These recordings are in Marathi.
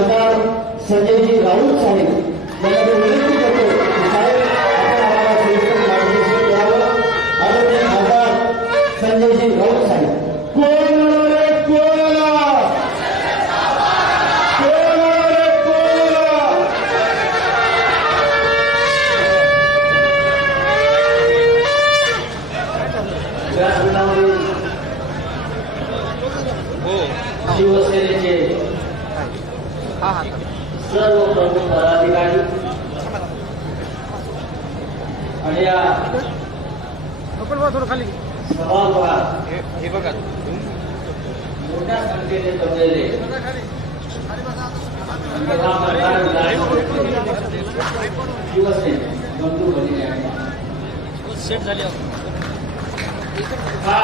खासदार संजयजी राऊत साहेब यांना विनंती करतो की साहेब आपण आम्हाला सविस्तर मार्गदर्शन करावं. आदरणीय खासदार संजयजी राऊत साहेब. शिवसेनेचे सर्व प्रमुख पदाधिकारी आणि या सभागृहात मोठ्या संख्येने जमलेले शिवसेने बंधू भगिनी हा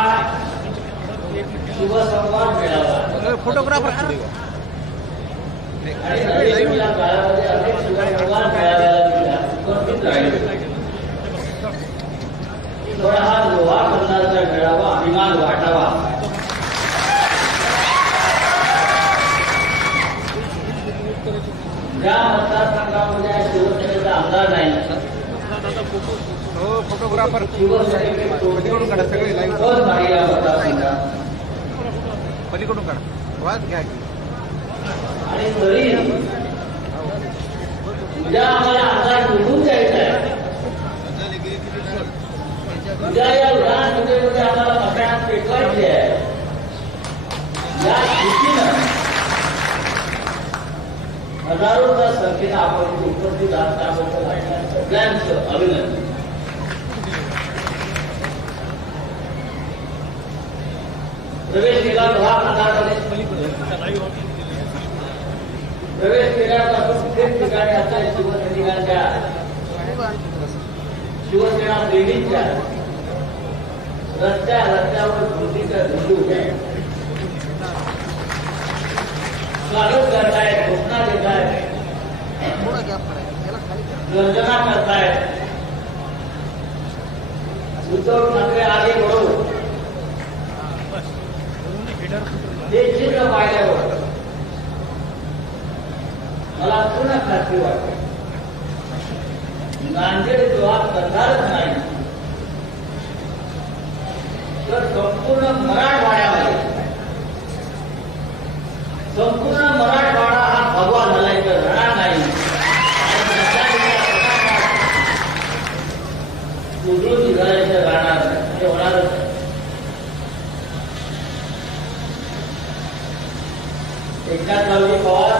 शिवसंवाद मेळावा फोटोग्राफर आणि नवीन काळामध्ये अनेक शिवसंवाद मेळाव्याला उपस्थित राहिले. थोडा हा लोहा करण्याचा मेळावा अभिमान वाटावा ज्या मतदारसंघामध्ये शिवसेनेचा आमदार नाही फोटोग्राफर शिवसेनेचे सगळे लाईव्ह नाही या मतदारसंघात पलीकडून काढा वाद घ्या आणि तरी उद्या आम्हाला आमदार निवडून द्यायचा आहे. उद्या या विधानसभेमध्ये आम्हाला मतदान पेटवायची आहे. या स्थितीनं हजारोच्या संख्येनं आपण उपस्थित आहात त्याबद्दल सगळ्यांचं अभिनंदन. प्रवेश केला प्रवेश केल्यापासून प्रत्येक ठिकाणी आता शिवसैनिकांच्या शिवसेना प्रेमींच्या रस्त्यावर कृतीच्या झुंडूच्या स्वागत करतायत, घोषणा देतायत, गर्जना करतायत. उद्धव ठाकरे आगे बढो हे चित्र पाहिल्यावर मला पूर्ण खात्री वाटते नांदेड जॉब करणारच नाही तर संपूर्ण मराठवाडा हा भगवा झालाय तर राहणार नाही. उजळून निघाल्याचं राहणार नाही हे होणारच. एकनाथरावजी पवार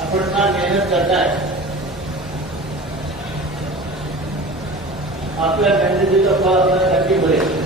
आपण फार मेहनत करताय. आपल्या मेहनतीचा फळ आपल्याला नक्की मिळेल.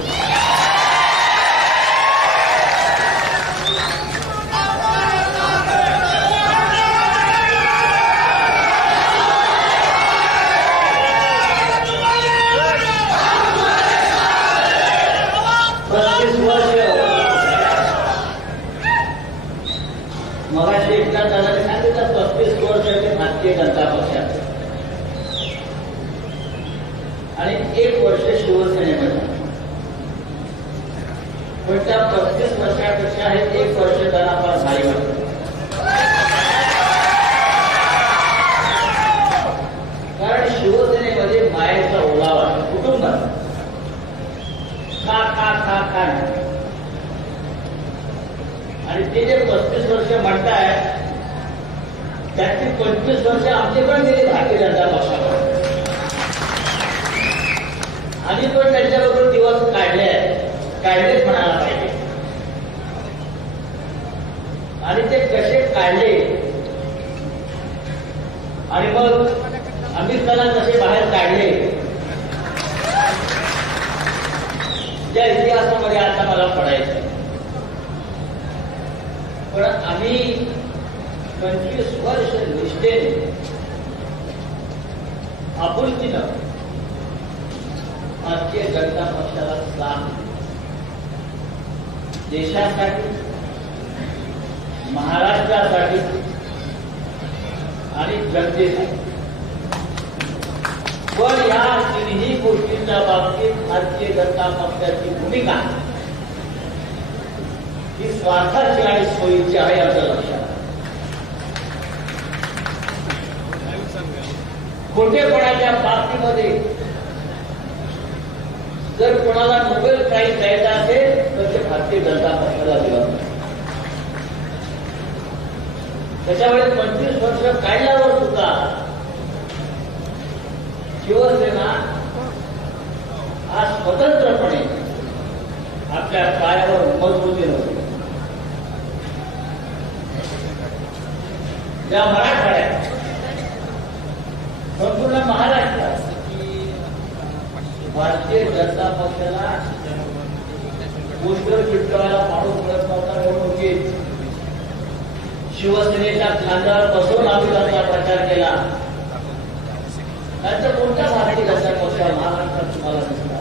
मगाशी एकनाथ दादांनी सांगितलं 35 वर्ष भारतीय जनता पक्षात आणि 1 वर्ष शिवसेनेमध्ये. पण त्या 35 वर्षापेक्षा हे 1 वर्ष त्यांना फार भारी वाटतं. कारण शिवसेनेमध्ये मायेचा ओलावा कुटुंबात खा खा खा खा आणि ते जे 35 वर्ष म्हणताय त्यातली 25 वर्ष आमचे पण गेली भारतीय जनता पक्षाकडे. आम्ही पण त्यांच्याबरोबर दिवस काढलेच म्हणायला पाहिजे. आणि ते कसे काढले आणि मग अमिताला कसे बाहेर काढले या इतिहासामध्ये आता मला पडायचं. पण आम्ही 25 वर्ष निष्ठेने आपुलकीनं भारतीय जनता पक्षाला साथ देशासाठी, महाराष्ट्रासाठी आणि जनतेसाठी. पण या तिन्ही गोष्टींच्या बाबतीत भारतीय जनता पक्षाची भूमिका ही स्वार्थाची आणि सोयीची आहे असं लक्षात. खोटेपणाच्या बाबतीमध्ये जर कोणाला नोबेल प्राइज द्यायचा असेल तर ते भारतीय जनता पक्षाला दिलं. त्याच्यावेळेस 25 वर्ष काढल्यावर सुद्धा शिवसेना आज स्वतंत्रपणे आपल्या पायावर मजबूती नव्हती. या मराठवाड्यात संपूर्ण महाराष्ट्रात भारतीय जनता पक्षाला पोस्टर चिटकवायला पाडून मिळत नव्हता. निवडणुकीत शिवसेनेच्या खांद्यावर बसवून आम्ही त्यांचा प्रचार केला. त्याचं कोणत्या भारतीय जनता पक्ष महाराष्ट्रात तुम्हाला दिसला?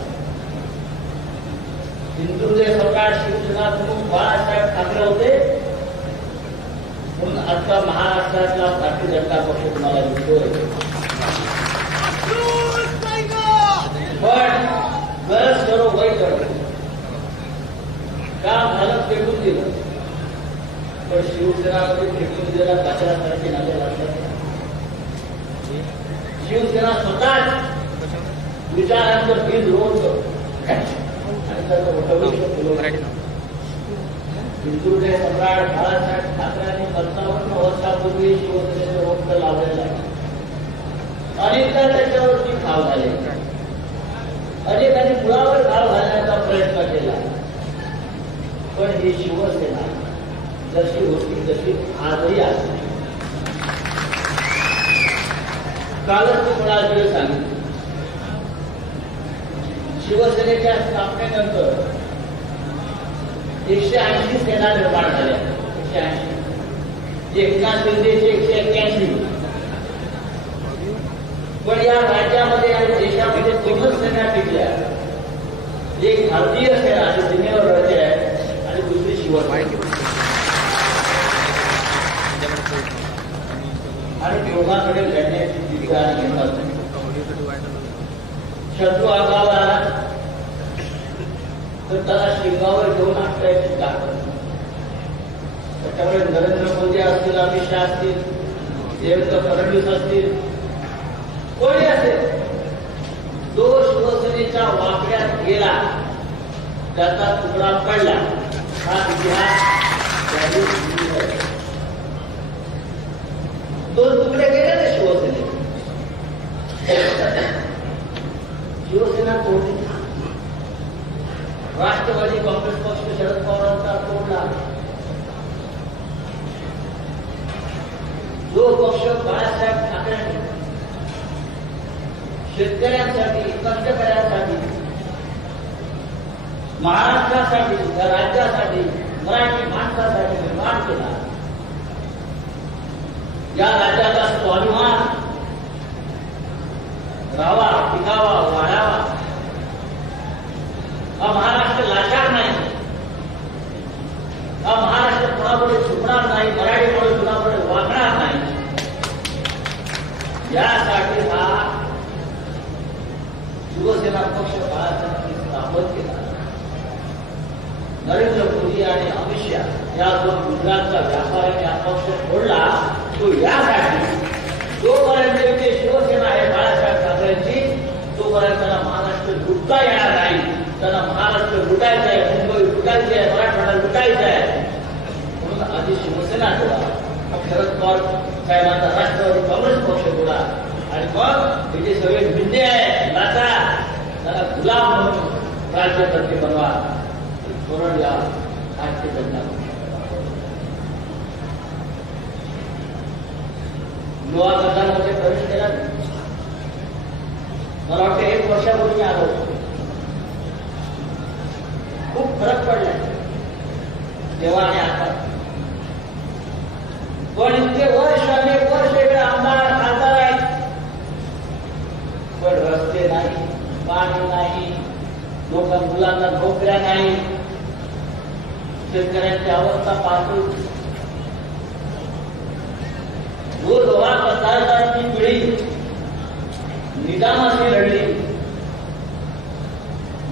हिंदुत्व सरकार शिवसेना प्रमुख बाळासाहेब ठाकरे होते म्हणून आता महाराष्ट्रातला भारतीय जनता पक्ष तुम्हाला दिसतोय. पण गरज सर्व वाईट काम झालं फेकून दिलं. पण शिवसेनामध्ये फेकून दिलेला कचऱ्यासारखे नाते लागतात. शिवसेना स्वतःच विचारांचं बीज रोवतो आणि त्याचं भविष्य हिंदुत्व सम्राट बाळासाहेब ठाकरेंनी 55 वर्षापूर्वी शिवसेनेचं रोप लावलेलं आहे. अनेकदा त्याच्यावरती घाव झाले. अनेकांनी मुळावर घाव घालण्याचा प्रयत्न केला. पण ही शिवसेना जशी होती तशी आजही असते. कालच मी कोणाला सांगितलं शिवसेनेच्या स्थापनेनंतर 180 सेना निर्माण झाल्या. 180 एकनाथ शिंदेचे 181. पण या राज्यामध्ये आणि देशामध्ये 2च सेना टिकल्या. एक भारतीय सेना जी सीमेवर राहते आहे आणि दुसरी शिवसेना. आणि दोघांकडे लढण्याची दिशा आणि हिंमत. शत्रू आगावर आला तर त्याला शिंगावर घेऊन आपल्याची ताकद. त्याच्यामुळे नरेंद्र मोदी असतील, अमित शहा असतील, देवेंद्र फडणवीस असतील, कोणी असेल, जो शिवसेनेच्या वाकड्यात गेला त्याचा तुकडा पडला. हा इतिहास 2 तुकडे गेले ना शिवसेने. शिवसेना तोडली. राष्ट्रवादी काँग्रेस पक्ष शरद पवारांचा तोडला. जो पक्ष बाळासाहेब ठाकरेंनी शेतकऱ्यांसाठी, कष्टकऱ्यांसाठी, महाराष्ट्रासाठी, या राज्यासाठी, मराठी माणसासाठी निर्माण केला. या राज्याचा स्वाभिमान राहावा, टिकावा, वाढावा. हा महाराष्ट्र लाचार नाही. हा महाराष्ट्र कुणापुढे झुकणार नाही. मराठी माणूस कुणापुढे वागणार नाही. यासाठी हा शिवसेना पक्ष बाळासाहेबांनी स्थापन केला. नरेंद्र मोदी आणि अमित शहा या 2 गुजरातचा व्यापाऱ्याने हा पक्ष फोडला. तो यासाठी जोपर्यंत इथे शिवसेना आहे बाळासाहेब ठाकरेंची तोपर्यंत त्याला महाराष्ट्र लुटता येणार नाही. त्यांना महाराष्ट्र लुटायचं आहे, मुंबई लुटायची आहे, मराठवाडा लुटायचा आहे. म्हणून आधी शिवसेना जोडा, शरद पवार साहेबांचा राष्ट्रवादी काँग्रेस पक्ष जोडा आणि मग इथे सगळे भिंडे आहे लाचा त्याला गुलाम म्हणून राज्यकर्ते बनवा. करून या भारतीय जनता युवा गटामध्ये प्रवेश केला. मला वाटतं 1 वर्षापूर्वी आलो. खूप फरक पडला तेव्हा आणि आता. पण इतके वर्ष अनेक वर्ष इकडे आमदार खासदार आहेत पण रस्ते नाही, पाणी नाही, मुलांना नोकऱ्या नाही, शेतकऱ्यांची अवस्था पाहतो. रोज 10,000 पिढी निजामाशी लढली.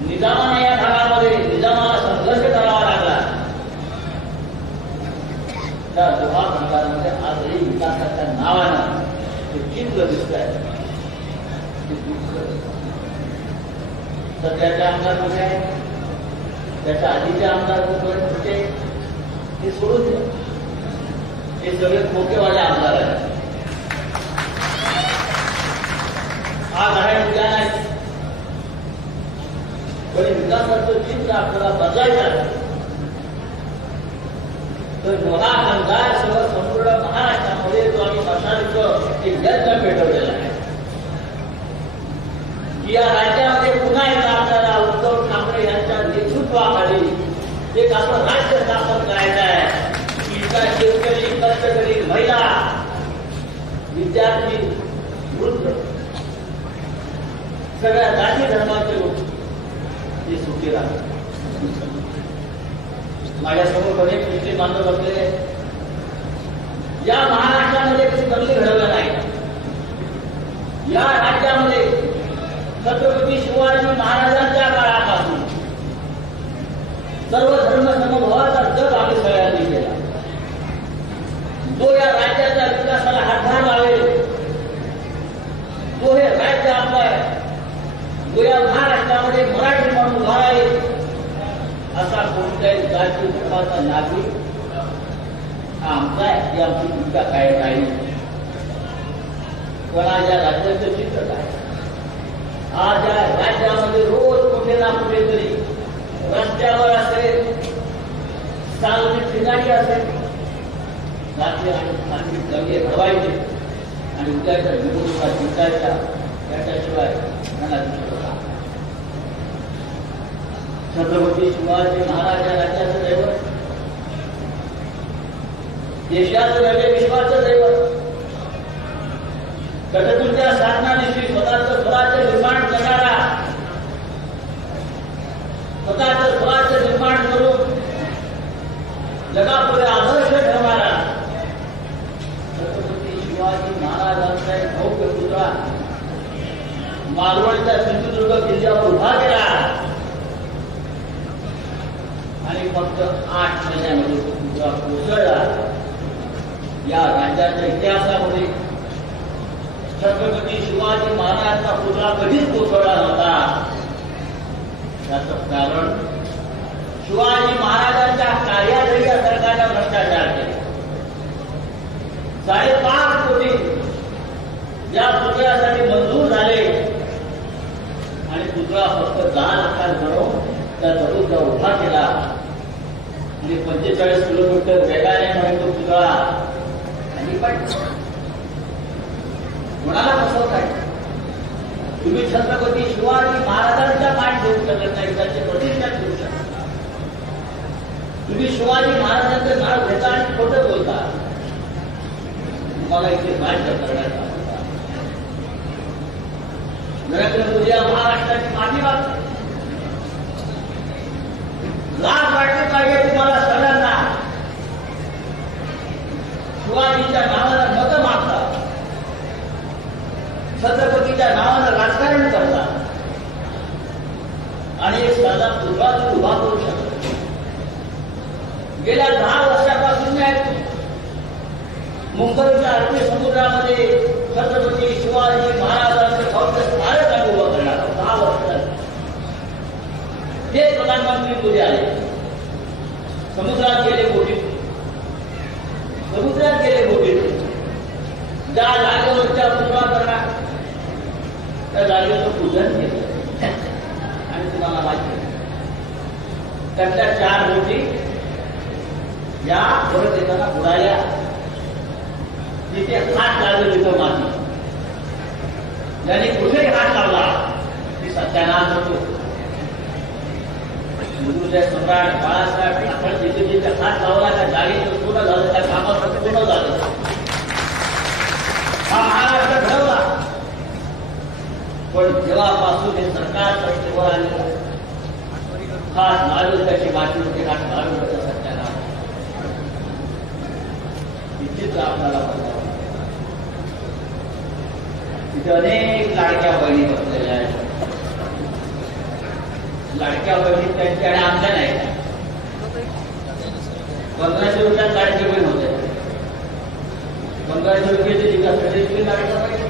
निजामाने या भागामध्ये निजामाला संघर्ष करावा लागला. त्या 10 भागांमध्ये आजही विकासाच्या नावानं चित्र दिसत आहे. सध्याचे आमदार कुठे आहेत, त्याच्या आधीचे आमदार कुठे, हे सोडून द्या. हे सगळे खोकेवाले आमदार आहेत. आज आहे उद्या नाही, पण विकासाचं चित्र आपल्याला बदलायचं आहे. तर महानंदार सह संपूर्ण महाराष्ट्रामध्ये जो आम्ही मशालीचं एक यज्ञ पेटवलेला आहे की या राज्यामध्ये पुन्हा एकदा आपल्याला उद्धव ठाकरे यांच्या नेतृत्वाखाली एक असं राज्य स्थापन करायचं आहे की इथला शेतकरी, कष्टकरी, महिला, विद्यार्थी, वृद्ध, सगळ्या जाती धर्माचे लोक हे सुखी राहतात. माझ्यासमोर अनेक मुस्लिम बांधव बसलेले आहेत. या महाराष्ट्रामध्ये काही दंगली घडवल्या नाही. या राज्यामध्ये छत्रपती शिवाजी महाराजांच्या काळापासून सर्व धर्म समभावाचा जग आम्ही सगळ्यांनी केला. जो या राज्याच्या विकासाला हातभार लावेल तो हे राज्य आपलं आहे, जो या महाराष्ट्रामध्ये मराठी म्हणून उभा राहील असा कोणत्याही जाती धर्माचा नागरिक हा आमचा आहे, ही आमची भूमिका काय नाही. पण आज या राज्याचं चित्र काय, आज या राज्यामध्ये रोज कुठे ना कुठेतरी रस्त्यावर असेल, सार्वजनिक ठिकाणी असेल, जाती आणि स्थानिक दंगे घडवायचे आणि उद्याच्या निवडणुका जिंकायच्या, त्याच्याशिवाय मला दिसत होता. छत्रपती शिवाजी महाराज या राज्याचं दैवत, देशाचं नव्हे विश्वाचं दैवत. कटकुंच्या साधनानिशी स्वतःचं स्वराज्य निर्माण करणारा, स्वतःचं स्वराज्य निर्माण करून जगापुढे आदर्श ठेवणारा छत्रपती शिवाजी महाराजांचा एक भव्य पुतळा मालवणच्या सिंधुदुर्ग किल्ल्यावर उभा केला आणि फक्त 8 महिन्यामध्ये तो पुतळा कोसळला. या राज्याच्या इतिहासामध्ये छत्रपती शिवाजी महाराजांचा पुतळा कधीच कोसळला नव्हता. त्याचं कारण शिवाजी महाराजांच्या कार्यालयी या सरकारनं भ्रष्टाचार केले. 5.5 कोटी या पुतळ्यासाठी मंजूर झाले आणि पुतळा फक्त 10 लाखात बनवून त्या दररोजचा उभा केला आणि 45 किलोमीटर वेगाने म्हणून तो पुतळा. आणि पण कोणाला फसवताय तुम्ही? छत्रपती शिवाजी महाराजांचा मान ठेवू शकत नाही, त्यांचे प्रतिष्ठा ठेवू शकत. तुम्ही शिवाजी महाराजांचं नाव घेता आणि खोटं बोलता. तुम्हाला इथे राज्य करण्यात आलं. नरेंद्र मोदी या महाराष्ट्राची माफी मागतात. लाज वाटली पाहिजे तुम्हाला सगळ्यांना. शिवाजीच्या नावानं मतं मागतात, छत्रपतीच्या नावानं राजकारण करतात आणि एक साधा पुतळा उभा करू शकतात. गेल्या 10 वर्षापासून मुंबईच्या अरबी समुद्रामध्ये छत्रपती शिवाजी महाराजांचं भव्य स्मारक आम्ही उभं करणार आहोत. 10 वर्ष झाली. ते प्रधानमंत्री मोदी आले, समुद्रात गेले बोटीत, समुद्रात गेले बोटीत. ज्या जागेवरच्या पुतळा करणार त्या जागेचं पूजन केलं आणि तुम्हाला माहिती त्यातल्या 4 बोटी या परत येताना बुडाल्या. जिथे हात लागले तिथं माती, ज्याने कुठेही हात लावला ती सत्यानाश होतो. हिंदूचे सम्राट बाळासाहेब ठाकरे जिथे जिथे हात लावला त्या जागेचं पूर्ण झालं, त्या कामाचं पूर्ण झालं. हा महाराष्ट्र घडवला. पण जेव्हापासून हे सरकार सत्तेवर आले, खास महाराष्ट्राची बातमी होती, खास महाराष्ट्राचा सत्यानाश. चित्र आपल्याला बघावं. तिथे अनेक लाडक्या बहिणी बसलेल्या आहेत. लाडक्या बहिणी त्यांच्याकडे आमच्या नाही. 1500 रुपयात लाडकी बहीण होते. 1500 रुपये लाडक्या बहिणी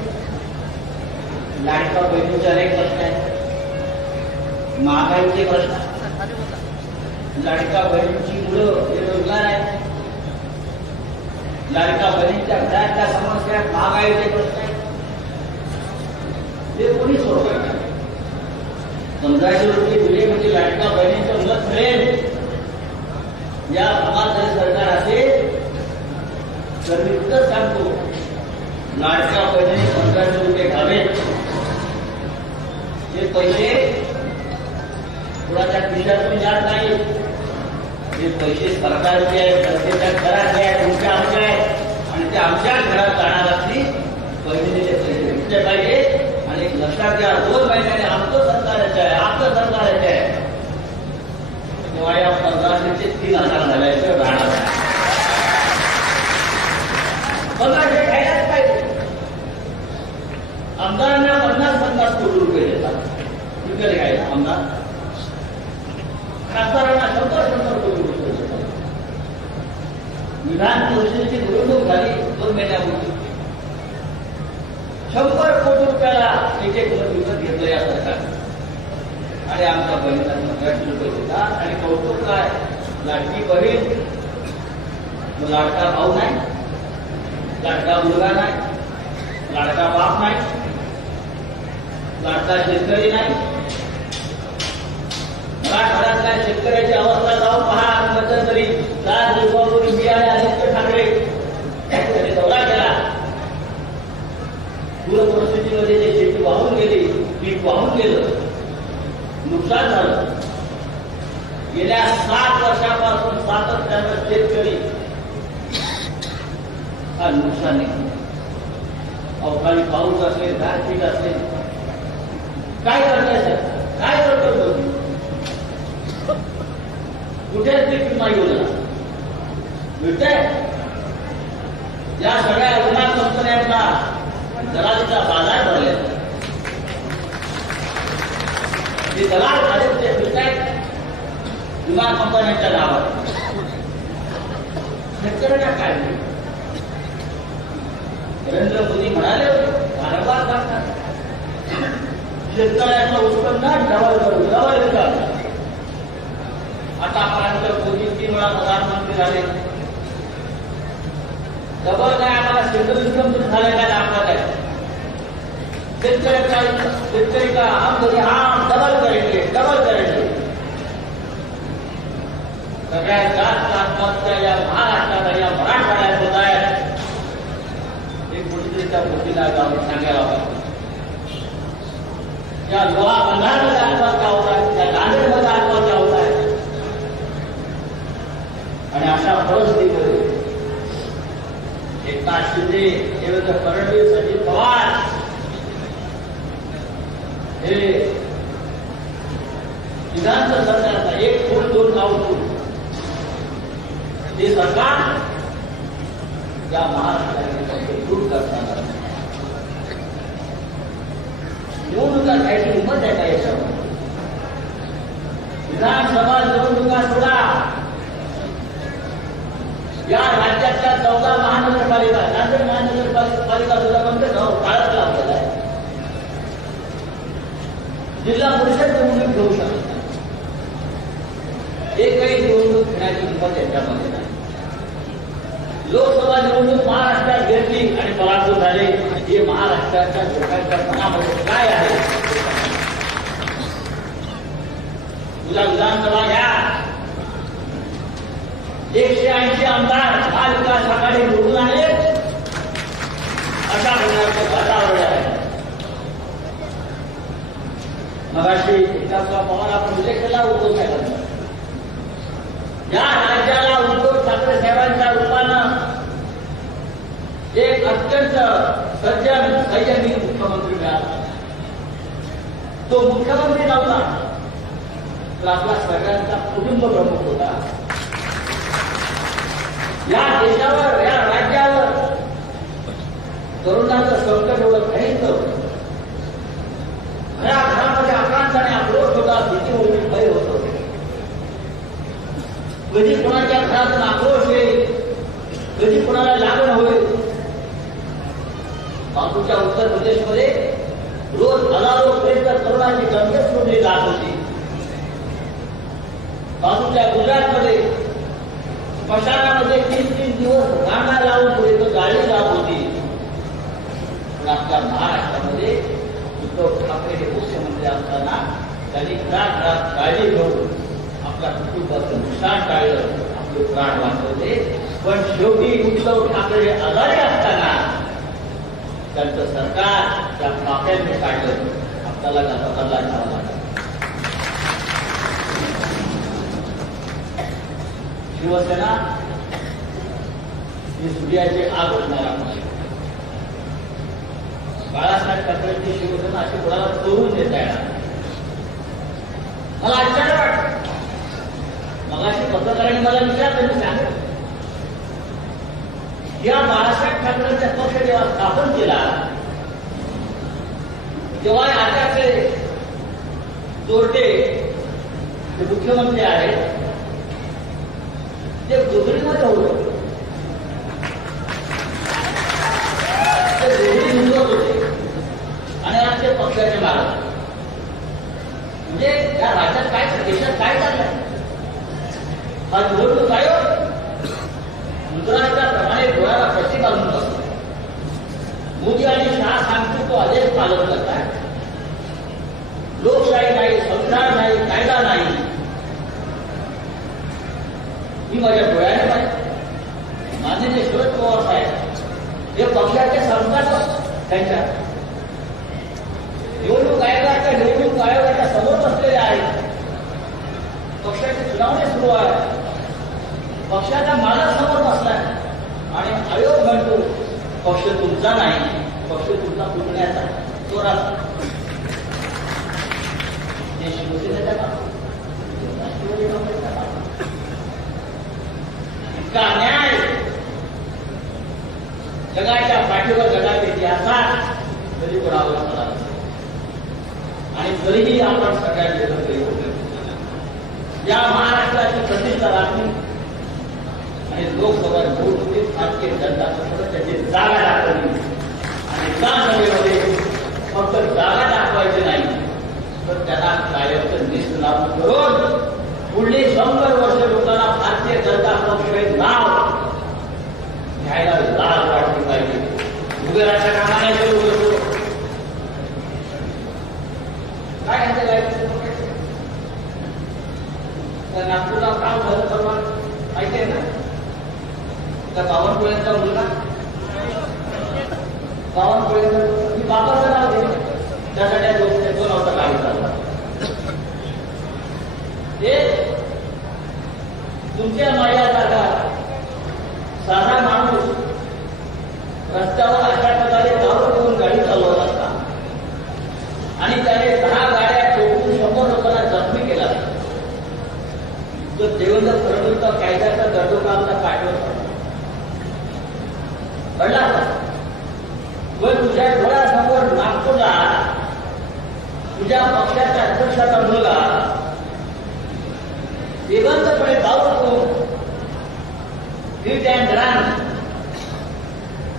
लाडका बहिणीचे अनेक प्रश्न आहेत, महागाईचे प्रश्न, लाडका बहिणीची मुलं बेरोजगार आहेत, लाडका बहिणीच्या घरातल्या समस्या, महागाईचे प्रश्न आहेत, ते कोणी सोडवायचे? 1500 रुपये दिले म्हणजे लाडका बहिणीचं मत मिळेल या भागात जर सरकार असेल तर मी उत्तर सांगतो, लाडक्या बहिणीने 1500 रुपये घ्यावेत. हे पैसे कुणाच्या खिशातून जात नाही, हे पैसे सरकारचे आहेत, जनतेच्या घरातले आहेत, तुमच्या आमच्या आहेत आणि ते आमच्या घरात जाणार असतील बहिणीने ते पैसे घेतले पाहिजे. आणि लक्षात घ्या, 2 महिन्याने आमचं सरकारच आहे, आपलं सरकारच आहे, तेव्हा या 1500चे 3000 झाल्याचं राहणार आहे. 1500 घ्यायलाच पाहिजे. आमदारांना 50-50 कोटी रुपये देतात विकत घ्यायला आमदार, खासदारांना 100-100 कोटी रुपये देतात. विधान परिषदेची निवडणूक झाली 2 महिन्यापूर्वी, 100 कोटी रुपयाला एक मत विकत घेतलं या सरकारने आणि आमच्या बहिणीला 1500 रुपये देतात. आणि कौतुक काय, लाडकी बहीण, लाडका भाऊ नाही, लाडका मुलगा नाही, लाडका बाप नाही, लाडका शेतकरी नाही. मराठवाड्यातल्या शेतकऱ्याची अवस्था जाऊन पहा. मध्यंतरी 4 दिवसापूर्वी मी आणि आदित्य ठाकरे त्यांनी दौरा केला. पूर परिस्थितीमध्ये जे शेती वाहून गेली, पीक वाहून गेलं, नुकसान झालं. गेल्या 7 वर्षापासून सातत्यानं शेतकरी हा नुकसानी, अवकाळी पाऊस असेल, गारपीट असेल, काय करतायचं, काय करतो कुठेच ते विमा योजना मिळतंय? या सगळ्या विमा कंपन्यांचा दलालीचा बाजार भरले, ते दलाल आहेत ते मिळतायत विमा कंपन्यांच्या नावावर. शेतकऱ्यांना काय मिळेल? नरेंद्र मोदी म्हणाले कारभार करतात, शेतकऱ्याचं उत्पन्न डबल करतात. आतापर्यंत मोदी 3 वेळा प्रधानमंत्री झाले, डबल काय आम्हाला सिंगल इन्कम झाले काय दाखवत आहे. शेतकरी का हम डबल करेंगे. सगळ्यात जास्त आत्महत्या या महाराष्ट्रात या मराठवाड्यात होत आहेत. कुठेतरी त्या गोष्टीला जाऊन सांगायला पाहिजे. त्या लोहा बंधारमध्ये आत्महत्या होत आहेत, त्या नांदेडमध्ये आत्महत्या होत आहेत. आणि अशा परिस्थितीमध्ये एकनाथ शिंदे, देवेंद्र फडणवीस, अजित पवार हे विधानसभा सरकारचा 1 फूट 2 फूट हे सरकार या महाराष्ट्राने दूर करताना निवडणुका घ्यायची हिंमत आहे का याच्यावर? विधानसभा निवडणुका सुद्धा या राज्यातल्या 14 महानगरपालिका, नांदेड महानगरपालिका सुद्धा म्हणते काळात लावलेला आहे. जिल्हा परिषद निवडणूक घेऊ शकत नाही. एकही निवडणूक घेण्याची हिंमत याच्यामध्ये नाही. लोकसभा निवडणूक महाराष्ट्रात घेतली आणि पराभूत झाले. हे महाराष्ट्राच्या लोकांच्या मनामध्ये काय आहे? तुला विधानसभा घ्या, 180 आमदार महाविकास आघाडी निवडून आले, अशा प्रकारचं वातावरण आहे. मगाशी एका पवार आपण उल्लेख केला उद्धव साहेबांचा. या राज्याला उद्धव ठाकरे साहेबांच्या रूपानं एक अत्यंत सज्जन संयमी मुख्यमंत्री मिळाला. तो मुख्यमंत्री नव्हता तर आपला सगळ्यांचा कुटुंब प्रमुख होता. या देशावर, या राज्यावर तरुणाचं संकट एवढं काहीच नव्हतं. घरामध्ये आक्रांत आणि आक्रोश होता, भीती होती, भय होतो. कधी कोणाच्या घरातून आक्रोश येईल, कधी कोणाला लागण होईल. बापूच्या उत्तर प्रदेशमध्ये रोज तरुणाची गंगेत सोडली जात होती. बाजूच्या गुजरातमध्ये स्मशानामध्ये 3-3 दिवस रांगा लावून पुढे तो जाळली जात होती. पण आपल्या महाराष्ट्रामध्ये उद्धव ठाकरे हे मुख्यमंत्री असताना त्यांनी घरात काळजी घेऊन आपल्या कुटुंबाचं नुकसान टाळलं, आपले प्राण वाचवले. पण शेवटी उद्धव ठाकरे आजारी असताना त्यांचं सरकार त्या माफ्यांनी काढलं. आपल्याला त्याचा बदला घ्यावा लागला. शिवसेना ही सूर्याची आग होणार आहे. बाळासाहेब ठाकरेंची शिवसेना अशी कोणाला तोडून देता येणार. मला आश्चर्य वाटतं. मगाशी पत्रकारांनी मला विचारलं, मी सांगितलं या बाळासाहेब ठाकरेंचा पक्ष जेव्हा स्थापन केला तेव्हा आताचे चोरटे जे मुख्यमंत्री आहेत ते गुजरीमध्ये होते. ते गुजरी हिंदवत होते आणि आज ते पक्षाचे मालक. म्हणजे या राज्यात काय, देशात काय चाललंय? हा निवडणूक आयोग गुजरातप्रमाणे डोळ्याला प्रती घालून बसतो. मोदी आणि शहा सांगतो तो आदेश पालन करतात. लोकशाही नाही, संविधान नाही, कायदा नाही. मी माझ्या डोळ्याने पाहिजे. माननीय शरद पवार साहेब हे पक्षाचे संस्कार त्यांच्या निवडणूक आयोगाच्या समोर बसलेले आहेत. पक्षाची सुनावणी सुरू आहे. पक्षाच्या मालकासमोर बसलाय आणि आयोग म्हणतो पक्ष तुमचा नाही, पक्ष तुमचा पुतण्याचा, चोराचा. ते शिवसेनेचा काम, राष्ट्रवादी काँग्रेसचा काम. इतका अन्याय जगाच्या पाठीवर, जगाच्या इतिहासात कधी कोणावर झाला नसेल. आणि तरीही आपण सगळ्यांनी एकत्र येऊ. या महाराष्ट्राची प्रतिष्ठा राखली आणि लोकसभा निवडणुकीत भारतीय जनता पक्ष त्याची जागा दाखवली. आणि त्या सभेमध्ये फक्त जागा दाखवायची नाही, तर त्यांना कायमचं निष्णात करून पुढली 100 वर्ष लोकांना भारतीय जनता पक्ष हे नाव घ्यायला लाज वाटली पाहिजे. उभे राहता कामा नाही करू. काय म्हणते गायचं नागपूरला काम झालं परवा माहिती आहे ना? त्या बावनकुळेंचा मुलगा, बावनकुळेंचा मी बाबाचं नाव घेतलं. त्यासाठी 2 वाजता गाडी चालला. ते तुमच्या माझ्या जागा साधा माणूस रस्त्यावर अशा प्रकारे दारू घेऊन गाडी चालवत असता आणि त्याने 10 गाड्या ठोकून 100 लोकांना जखमी केला. तो देवेंद्र फडणवीसचा कायद्याचा दर्दोका आमचा पाठवत कळला. व तुझ्या डोळ्यासमोर नागपूरला तुझ्या पक्षाच्या अध्यक्षाचा मुलगा बेबंदपणे दारू हिट अँड रन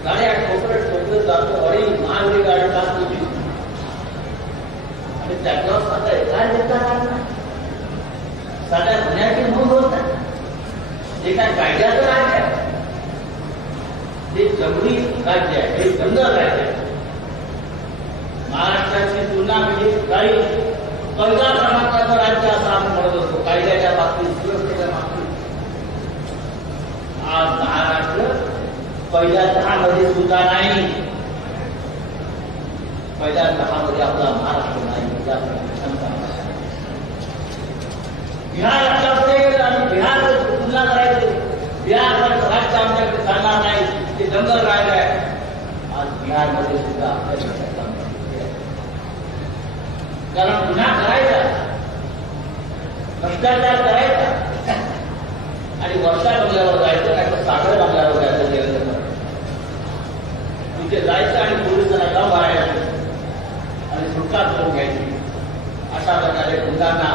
गाड्या ठोकरत जातो. अरे महागडी गाडी टाकतो आणि त्याच्यावर साधा काय देतात, साध्या गुन्ह्याची नोंद होत नाही. हे काय कायद्याचं राज्य आहे? हे जंगली राज्य आहे, हे जंगल राज्य आहे. महाराष्ट्राची तुलना म्हणजे काही पहिला क्रमांकाचं राज्य असं आपण म्हणत असतो कायद्याच्या बाबतीत, सुरक्षेच्या बाबतीत. आज महाराष्ट्र पहिल्या 10 मध्ये सुद्धा नाही. पहिल्या 10 मध्ये आपला महाराष्ट्र नाही. बिहार लक्षात आणि बिहार तुलना करायची. बिहारचं राज्य आमच्याकडे चालणार नाही, ते जंगल राज्य आहे. आज बिहारमध्ये सुद्धा कारण गुन्हा करायचा, भ्रष्टाचार करायचा आणि वर्षा बंगल्यावर जायचं, नाही तर साखर बंगल्यावर जायचं. देवेंद्र तिथे जायचं आणि पोलिसांना दम भरायचं आणि सुटका करून घ्यायची. अशा प्रकारे गुन्ह्यांना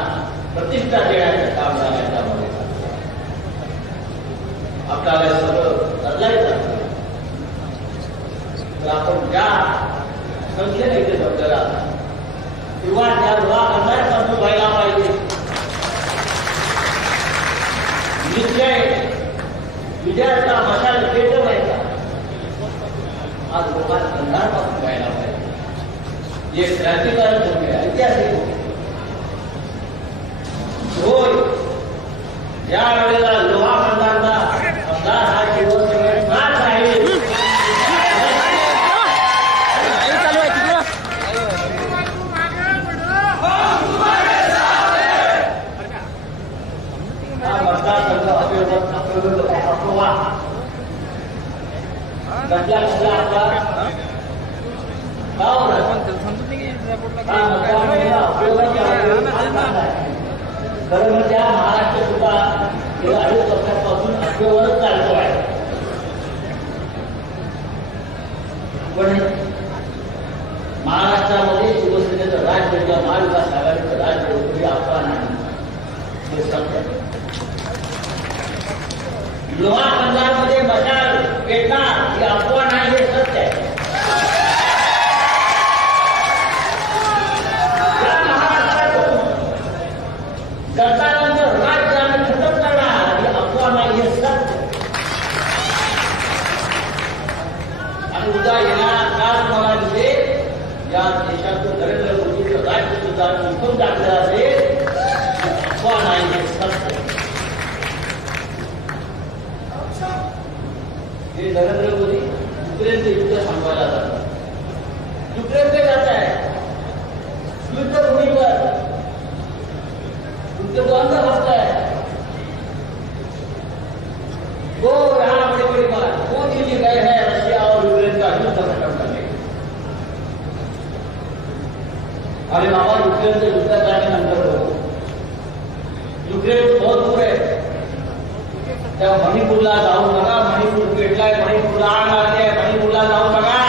प्रतिष्ठा देण्याचं काम झालं. त्यामध्ये आपल्याला सगळं बदलायचं. तर आपण ज्या संख्येने इथे बदलला किंवा त्या लोहा कंदारपासून व्हायला पाहिजे. निश्चय विजयाचा मशाल पेटवायचा आज लोकांना कंदारपासून व्हायला पाहिजे. हे क्रांतिकारक होते, ऐतिहासिक होते. होय, ज्या वेळेला लोहा कंदारचा आमदार हा शिवसेनेत नाच आहे, खरं म्हणजे महाराष्ट्र सुद्धा गेल्या 2.5 वर्षांपासून अफवेवरच चालतो आहे. पण महाराष्ट्रामध्ये शिवसेनेचं राज्य किंवा महाविकास आघाडीचं राज्य ही अफवा नाही, हे सत्य. लोहा कंदारमध्ये मशाल पेटणार ही अफवा नाही, हे सत्य आहे. सरकारनंतर राज्य आम्ही खतम करणार ही अफवा नाही, हे सत्य. आणि उद्या येणारा काळ मला दिसेल या देशाचं नरेंद्र मोदीचं राज्य सुद्धा जिंकून टाकलं असेल, अफवा नाही, हे सत्य. हे नरेंद्र मोदी युक्रेनचं युद्ध थांबवायला जातात. युक्रेनचे जात आहे युद्धभूमीवर युद्ध बंद होत है. वो यहाँ बड़ी बात मोदी जी गए हैं रशिया और यूक्रेन का युद्ध खत्म करने. अरे बाबा, यूक्रेन से युद्ध करण्यानंतर युक्रेन बहुत दूर आहे. त्या मणिपूरला जाऊ नका. मणिपूर पेटलाय, मणिपूरला आग लागली आहे, मणिपूरला जाऊ नका.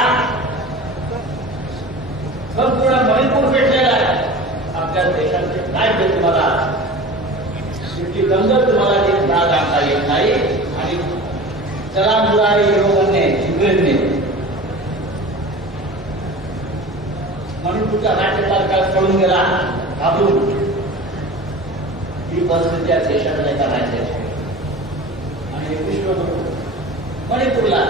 संपूर्ण मणिपूर पेटलेला आहे. आपल्या देशाचे राज्य तुम्हाला तिची गंगत तुम्हाला ती पुन्हा दाखवता येत नाही. आणि चला मुरारी युरोपने युक्रेनने मणिपूरचा राज्यपाल काल पळून गेला घाबरून. ही परिस्थिती देशातल्या एका राज्याची आणि विश्व मणिपूरला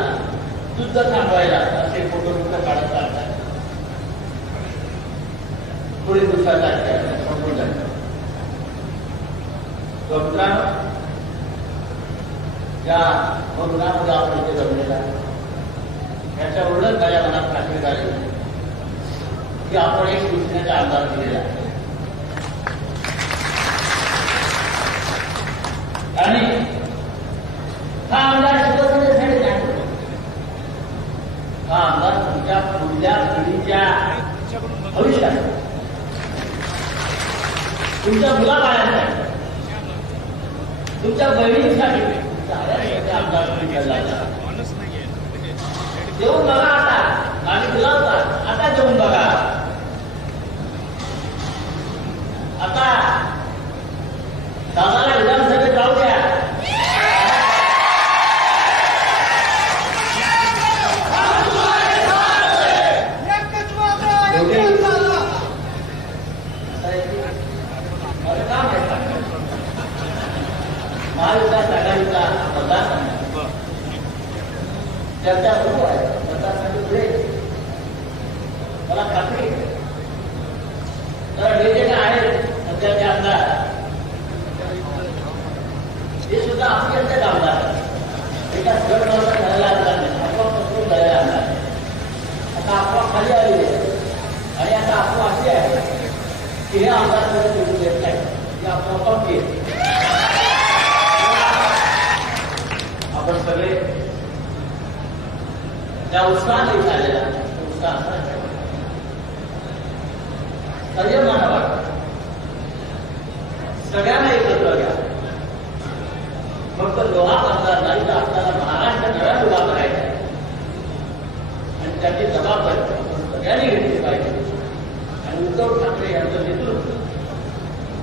युद्ध थांबवायला असे फोटो काढत चालतात. थोडी दिवसात संपून जातात. मित्रांनो, या मरुणामध्ये आपण इथे जमलेला याच्यावरूनच माझ्या मनात खात्री झाली की आपण एक शिवसेनेचा आमदार दिलेला आहे. आणि हा आमदार शिवसेनेसाठी नाही, हा आमदार तुमच्या पुढल्या पिढीच्या भविष्यात तुमच्या मुलाबाळांसाठी, तुमच्या बहिणींसाठी आमदार देऊन बघा. आता आम्ही दिला होता, आता देऊन बघा. आता दादाला विधानसभेत जाऊ द्या. महाविकास आघाडीचा मतदारसंघ चर्चा सुरू आहे. मतदारसंघ पुढे मला खात्री तर हे जे आहेत सध्याचे आमदार ते सुद्धा आपले आमदार एका गट झालेला आमदार नाही, आपोआप पसरून झालेला आमदार. आता आपोआप खाली आली आहे आणि आता आपोआप अशी आहे की हे आमदार निवडून येत नाही, हे आपोआप येत. आपण सगळे त्या उत्साहात येत आलेला उत्साह संयमानं वाटतं. सगळ्यांना एकत्र घ्या. फक्त लोहा आमदार नाही तर आपल्याला महाराष्ट्र नव्याने उभा करायचा आहे आणि त्याची जबाबदारी आपण सगळ्यांनी घेतली पाहिजे. आणि उद्धव ठाकरे यांचं नेतृत्व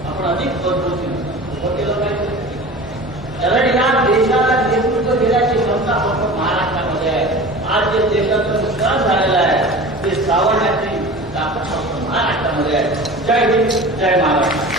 आपण अधिक मजबूतीने उभं केलं पाहिजे. कारण या देशाला नेतृत्व देण्याची क्षमता फक्त महाराष्ट्रामध्ये आहे. आज जे देशाचं नुकसान झालेलं आहे ते सावरण्याची ताकद फक्त महाराष्ट्रामध्ये आहे. जय हिंद, जय महाराष्ट्र.